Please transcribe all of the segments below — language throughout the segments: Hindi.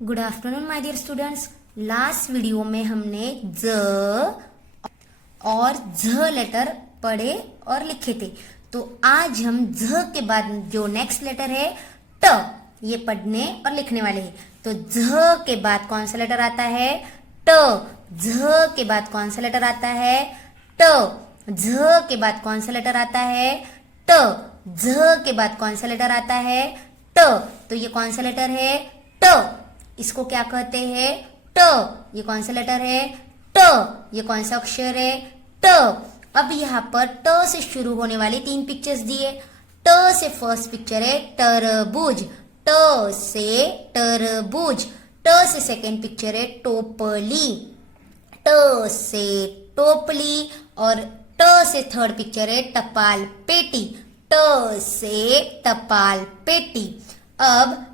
Good afternoon my dear students. Last video में हमने ज और झ लेटर पढ़े और लिखे थे। तो आज हम झ के बाद जो नेक्स्ट लेटर है ट, ये पढ़ने और लिखने वाले हैं। तो झ के बाद कौन सा लेटर आता है? ट। झ के बाद कौन सा लेटर आता है? ट। झ के बाद कौन सा लेटर आता है? ट। झ के बाद कौन सा लेटर आता है? ट। तो ये कौन सा लेटर है? ट। इसको क्या कहते हैं? ट। ये कौन सा लेटर है? ट। ये कौन सा अक्षर है? ट। अब यहाँ पर ट से शुरू होने वाली 3 पिक्चर्स दिए। ट से फर्स्ट पिक्चर है तरबूज, ट से तरबूज। ट से सेकंड पिक्चर है टोपली, ट से टोपली। और ट से थर्ड पिक्चर है टपाल पेटी, ट से टपाल पेटी। अब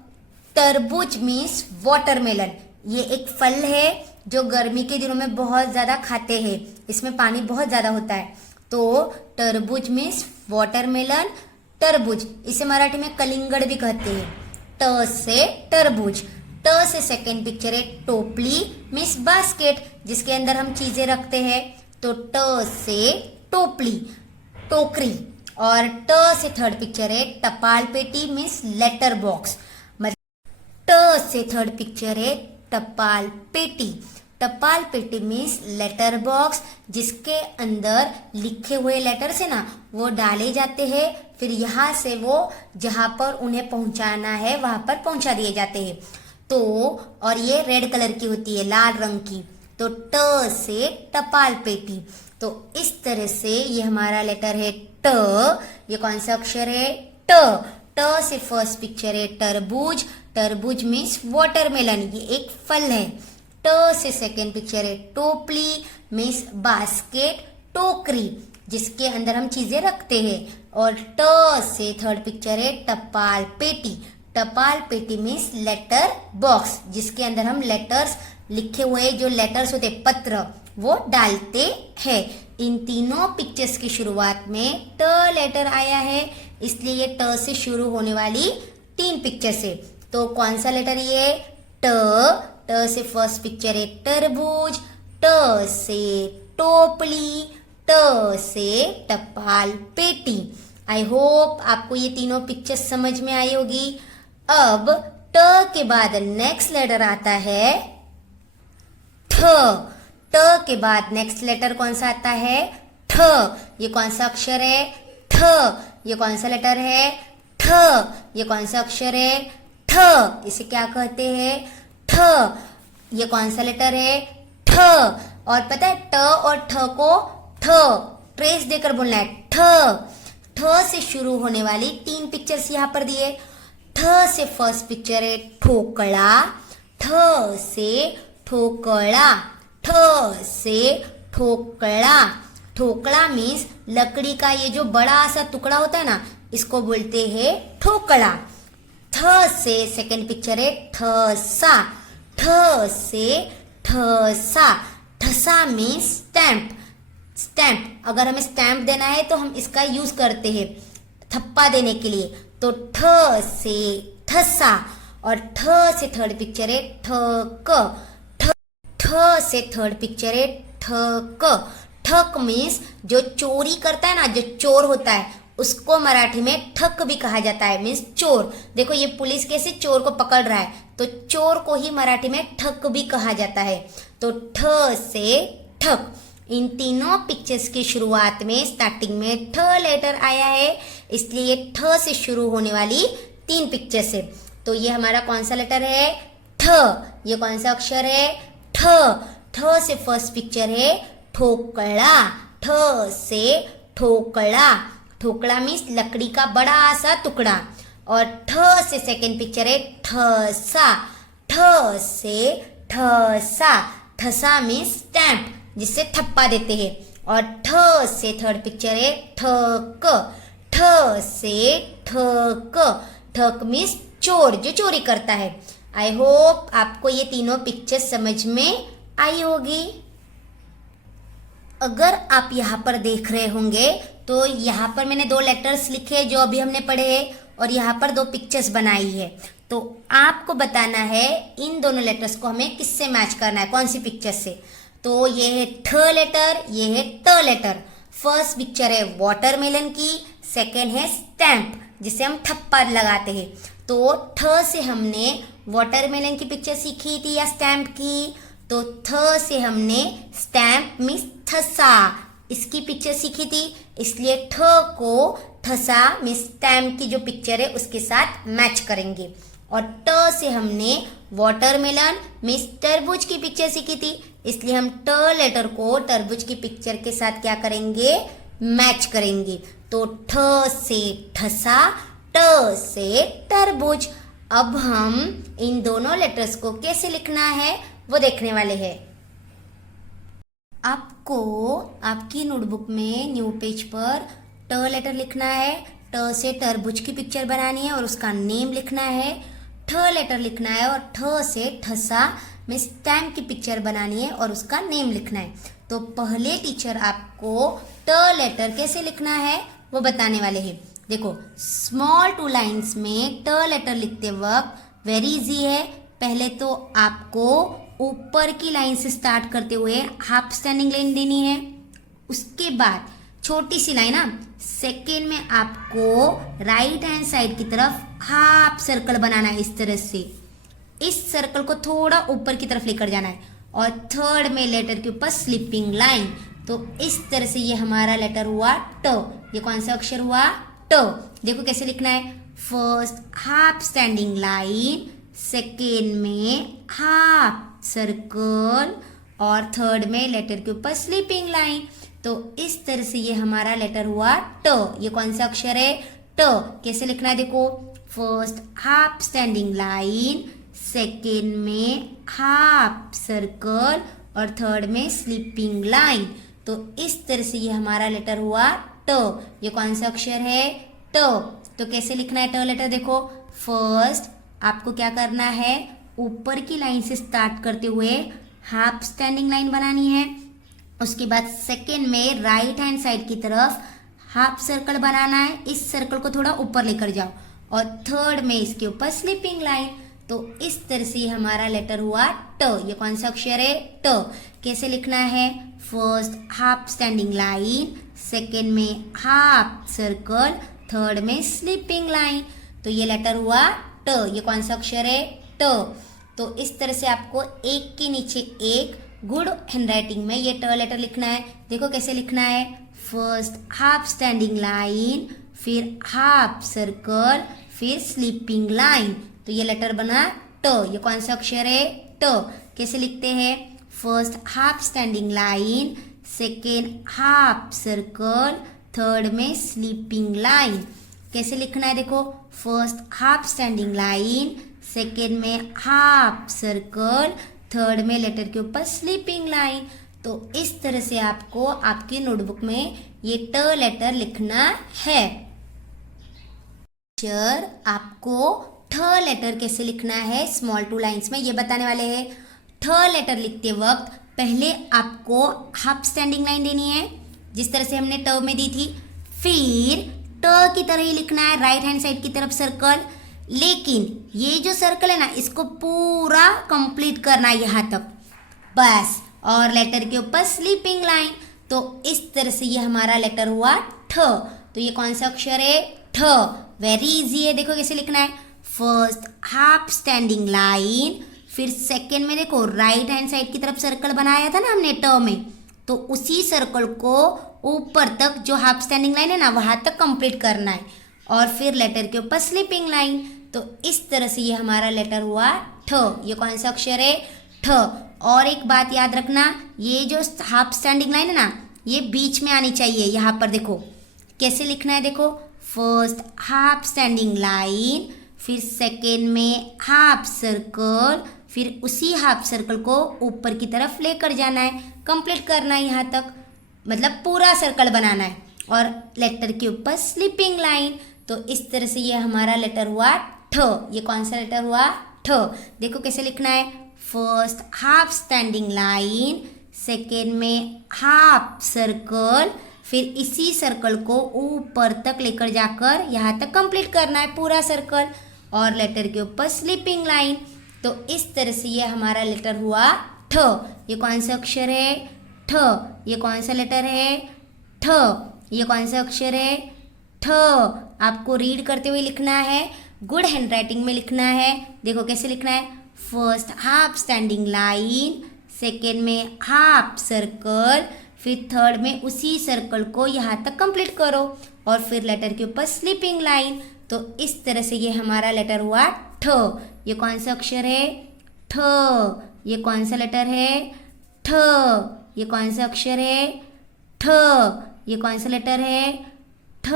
तरबूज मीन्स वाटरमेलन। ये एक फल है जो गर्मी के दिनों में बहुत ज्यादा खाते हैं, इसमें पानी बहुत ज्यादा होता है। तो तरबूज मीन्स वाटरमेलन, तरबूज। इसे मराठी में कलिंगड़ भी कहते हैं। ट से तरबूज। ट से सेकेंड पिक्चर है टोपली मीन्स बास्केट, जिसके अंदर हम चीजें रखते हैं। तो ट से टोपली, टोकरी। और ट से थर्ड पिक्चर है टपाल पेटी मीन्स लेटर बॉक्स। ट से थर्ड पिक्चर है टपाल पेटी। टपाल पेटी मीन्स लेटर बॉक्स, जिसके अंदर लिखे हुए लेटर्स है ना, वो डाले जाते हैं। फिर यहाँ से वो जहां पर उन्हें पहुंचाना है वहां पर पहुंचा दिए जाते हैं। तो और ये रेड कलर की होती है, लाल रंग की। तो ट से टपाल पेटी। तो इस तरह से ये हमारा लेटर है ट। ये कौन सा अक्षर है? ट। ट से फर्स्ट पिक्चर है तरबूज, तरबूज मीन्स वाटरमेलन, ये एक फल है। ट से सेकेंड पिक्चर है टोपली मीन्स बास्केट, टोकरी, जिसके अंदर हम चीजें रखते हैं। और ट से थर्ड पिक्चर है टपाल पेटी, टपाल पेटी मीन्स लेटर बॉक्स, जिसके अंदर हम लेटर्स लिखे हुए जो लेटर्स होते पत्र वो डालते हैं। इन तीनों पिक्चर्स की शुरुआत में ट लेटर आया है, इसलिए ये ट से शुरू होने वाली 3 पिक्चर्स है। तो कौन सा लेटर ये? ट। ट से फर्स्ट पिक्चर है तरबूज, ट से टोपली, ट से टपाल पेटी। आई होप आपको ये तीनों पिक्चर्स समझ में आई होगी। अब ट के बाद नेक्स्ट लेटर आता है ठ। ट के बाद नेक्स्ट लेटर कौन सा आता है? ठ। ये कौन सा अक्षर है? ठ। ये कौन सा लेटर है? ठ। ये कौन सा अक्षर है? ठ। इसे क्या कहते हैं? ठ। ये कौन सा लेटर है? ठ। और पता है ट और ठ को ठ ट्रेस देकर बोलना है, ठ। ठ से शुरू होने वाली 3 पिक्चर्स यहाँ पर दिए। ठ से फर्स्ट पिक्चर है ठोकड़ा, ठ से ठोकड़ा, ठ से ठोकड़ा। ठोकड़ा मीन्स लकड़ी का ये जो बड़ा सा टुकड़ा होता है ना, इसको बोलते हैं ठोकड़ा। थ से सेकेंड पिक्चर है ठसा, ठ से ठसा। ठसा मीन्स स्टैम्प, स्टैम्प। अगर हमें स्टैम्प देना है तो हम इसका यूज करते हैं थप्पा देने के लिए। तो ठ से ठसा। और ठ से थर्ड पिक्चर है ठक, ठ से थर्ड पिक्चर है ठक। ठक मीन्स जो चोरी करता है ना, जो चोर होता है, उसको मराठी में ठक भी कहा जाता है, मीन्स चोर। देखो ये पुलिस कैसे चोर को पकड़ रहा है, तो चोर को ही मराठी में ठक भी कहा जाता है। तो ठ से ठक। इन तीनों पिक्चर्स की शुरुआत में स्टार्टिंग में ठ लेटर आया है, इसलिए ठ से शुरू होने वाली 3 पिक्चर्स है। तो ये हमारा कौन सा लेटर है? ठ। ये कौन सा अक्षर है? ठ। ठ से फर्स्ट पिक्चर है ठोकड़ा, ठ से ठोकड़ा। ठोकड़ा मीन्स लकड़ी का बड़ा सा टुकड़ा। और ठ से सेकेंड पिक्चर है ठसा, ठ से ठसा। ठसा मीन्स स्टैम्प, जिससे थप्पा देते हैं। और ठ से थर्ड पिक्चर है ठक, ठ से ठक। ठक मीन्स चोर, जो चोरी करता है। आई होप आपको ये तीनों पिक्चर्स समझ में आई होगी। अगर आप यहाँ पर देख रहे होंगे तो यहाँ पर मैंने 2 लेटर्स लिखे जो अभी हमने पढ़े हैं, और यहाँ पर दो पिक्चर्स बनाई है। तो आपको बताना है इन दोनों लेटर्स को हमें किससे मैच करना है, कौन सी पिक्चर से। तो ये है ठ लेटर, ये है ट लेटर। फर्स्ट पिक्चर है वाटरमेलन की, सेकेंड है स्टैम्प जिसे हम थप्पड़ लगाते हैं। तो ठ से हमने वाटरमेलन की पिक्चर सीखी थी या स्टैम्प की, तो थ से हमने स्टैम्प मीन्स थसा इसकी पिक्चर सीखी थी, इसलिए ठ को थसा मीन्स स्टैम्प की जो पिक्चर है उसके साथ मैच करेंगे। और ट से हमने वाटरमेलन मीन्स तरबूज की पिक्चर सीखी थी, इसलिए हम ट लेटर को तरबूज की पिक्चर के साथ क्या करेंगे, मैच करेंगे। तो ठ से ठसा, ट से तरबूज। अब हम इन दोनों लेटर्स को कैसे लिखना है वो देखने वाले हैं। आपको आपकी नोटबुक में न्यू पेज पर ट लेटर लिखना है, ट से तरबूज की पिक्चर बनानी है और उसका नेम लिखना है। ठ लेटर लिखना है और ठ से ठसा में स्टैम्प की पिक्चर बनानी है और उसका नेम लिखना है। तो पहले टीचर आपको ट लेटर कैसे लिखना है वो बताने वाले हैं। देखो स्मॉल टू लाइन्स में ट लेटर लिखते वक्त वेरी इजी है। पहले तो आपको ऊपर की लाइन से स्टार्ट करते हुए हाफ स्टैंडिंग लाइन देनी है, उसके बाद छोटी सी लाइन ना सेकेंड में आपको राइट हैंड साइड की तरफ हाफ सर्कल बनाना है इस तरह से। इस सर्कल को थोड़ा ऊपर की तरफ लेकर जाना है और थर्ड में लेटर के ऊपर स्लिपिंग लाइन। तो इस तरह से ये हमारा लेटर हुआ ट। ये कौन सा अक्षर हुआ, ट। देखो कैसे लिखना है, first half standing line, second में हाफ सर्कल और थर्ड में लेटर के ऊपर स्लीपिंग लाइन। तो इस तरह से ये हमारा लेटर हुआ ट। ये कौन सा अक्षर है, ट। कैसे लिखना है, देखो first half standing line, second में हाफ सर्कल और थर्ड में स्लीपिंग लाइन। तो इस तरह से ये हमारा लेटर हुआ ट। ये कौन सा अक्षर है, ट। तो कैसे लिखना है ट लेटर, देखो फर्स्ट आपको क्या करना है, ऊपर की लाइन से स्टार्ट करते हुए हाफ स्टैंडिंग लाइन बनानी है। उसके बाद सेकेंड में राइट हैंड साइड की तरफ हाफ सर्कल बनाना है, इस सर्कल को थोड़ा ऊपर लेकर जाओ और थर्ड में इसके ऊपर स्लीपिंग लाइन। तो इस तरह से हमारा लेटर हुआ ट। ये कौन सा अक्षर है, ट। कैसे लिखना है, first half standing line, second में हाफ सर्कल, थर्ड में स्लीपिंग लाइन। तो ये लेटर हुआ ट। ये कौन सा अक्षर है, ट। तो इस तरह से आपको एक के नीचे एक गुड हैंडराइटिंग में ये ट लेटर लिखना है। देखो कैसे लिखना है, फर्स्ट हाफ स्टैंडिंग लाइन, फिर हाफ सर्कल, फिर स्लीपिंग लाइन। तो ये लेटर बना ट। ये कौन सा अक्षर है, ट। कैसे लिखते हैं, first half standing line, second half circle, third में स्लीपिंग लाइन। कैसे लिखना है, देखो first half standing line, second में हाफ सर्कल, थर्ड में लेटर के ऊपर स्लीपिंग लाइन। तो इस तरह से आपको आपकी नोटबुक में ये ट लेटर लिखना है। टीचर आपको ठ लेटर कैसे लिखना है स्मॉल टू लाइंस में ये बताने वाले हैं। ठ लेटर लिखते वक्त पहले आपको हाफ स्टैंडिंग लाइन देनी है जिस तरह से हमने ट में दी थी, फिर ट की तरह ही लिखना है राइट हैंड साइड की तरफ सर्कल। लेकिन ये जो सर्कल है ना इसको पूरा कंप्लीट करना है यहाँ तक बस, और लेटर के ऊपर स्लीपिंग लाइन। तो इस तरह से ये हमारा लेटर हुआ ठ। तो ये कौन सा अक्षर है, ठ। वेरी इजी है, देखो कैसे लिखना है, फर्स्ट हाफ स्टैंडिंग लाइन, फिर सेकेंड में देखो राइट हैंड साइड की तरफ सर्कल बनाया था ना हमने ट में, तो उसी सर्कल को ऊपर तक जो हाफ स्टैंडिंग लाइन है ना वहां तक कंप्लीट करना है और फिर लेटर के ऊपर स्लीपिंग लाइन। तो इस तरह से ये हमारा लेटर हुआ ठ। ये कौन सा अक्षर है, ठ। और एक बात याद रखना, ये जो हाफ स्टैंडिंग लाइन है ना ये बीच में आनी चाहिए। यहाँ पर देखो कैसे लिखना है, देखो फर्स्ट हाफ स्टैंडिंग लाइन, फिर सेकेंड में हाफ सर्कल, फिर उसी हाफ सर्कल को ऊपर की तरफ लेकर जाना है, कंप्लीट करना है यहाँ तक, मतलब पूरा सर्कल बनाना है और लेटर के ऊपर स्लीपिंग लाइन। तो इस तरह से ये हमारा लेटर हुआ ठ। ये कौन सा लेटर हुआ, ठ। देखो कैसे लिखना है, first half standing line, second में हाफ सर्कल, फिर इसी सर्कल को ऊपर तक लेकर जाकर यहाँ तक कंप्लीट करना है पूरा सर्कल, और लेटर के ऊपर स्लीपिंग लाइन। तो इस तरह से ये हमारा लेटर हुआ ठ। ये कौन सा अक्षर है? ठ। ये कौन सा लेटर है? ठ। ये कौन सा अक्षर है? ठ। आपको रीड करते हुए लिखना है, गुड हैंडराइटिंग में लिखना है। देखो कैसे लिखना है, first half standing line, second में हाफ सर्कल, फिर थर्ड में उसी सर्कल को यहाँ तक कंप्लीट करो, और फिर लेटर के ऊपर स्लीपिंग लाइन। तो इस तरह से ये हमारा लेटर हुआ ठ। ये कौन सा अक्षर है? ठ। ये कौन सा लेटर है? ठ। ये कौन सा अक्षर है? ठ। ये कौन सा लेटर है? ठ।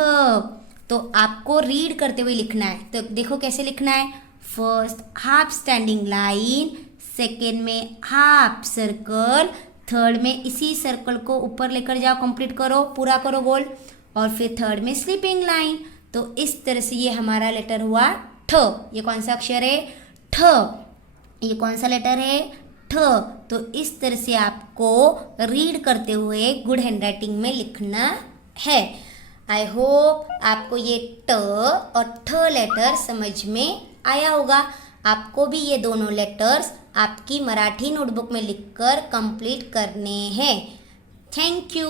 तो आपको रीड करते हुए लिखना है। तो देखो कैसे लिखना है, first half standing line, second में हाफ सर्कल, थर्ड में इसी सर्कल को ऊपर लेकर जाओ, कंप्लीट करो, पूरा करो गोल, और फिर थर्ड में स्लीपिंग लाइन। तो इस तरह से ये हमारा लेटर हुआ ठ। ये कौन सा अक्षर है? ठ। ये कौन सा लेटर है? ठ। तो इस तरह से आपको रीड करते हुए गुड हैंडराइटिंग में लिखना है। आई होप आपको ये ट और ठ लेटर समझ में आया होगा। आपको भी ये दोनों लेटर्स आपकी मराठी नोटबुक में लिखकर कंप्लीट करने हैं। Thank you.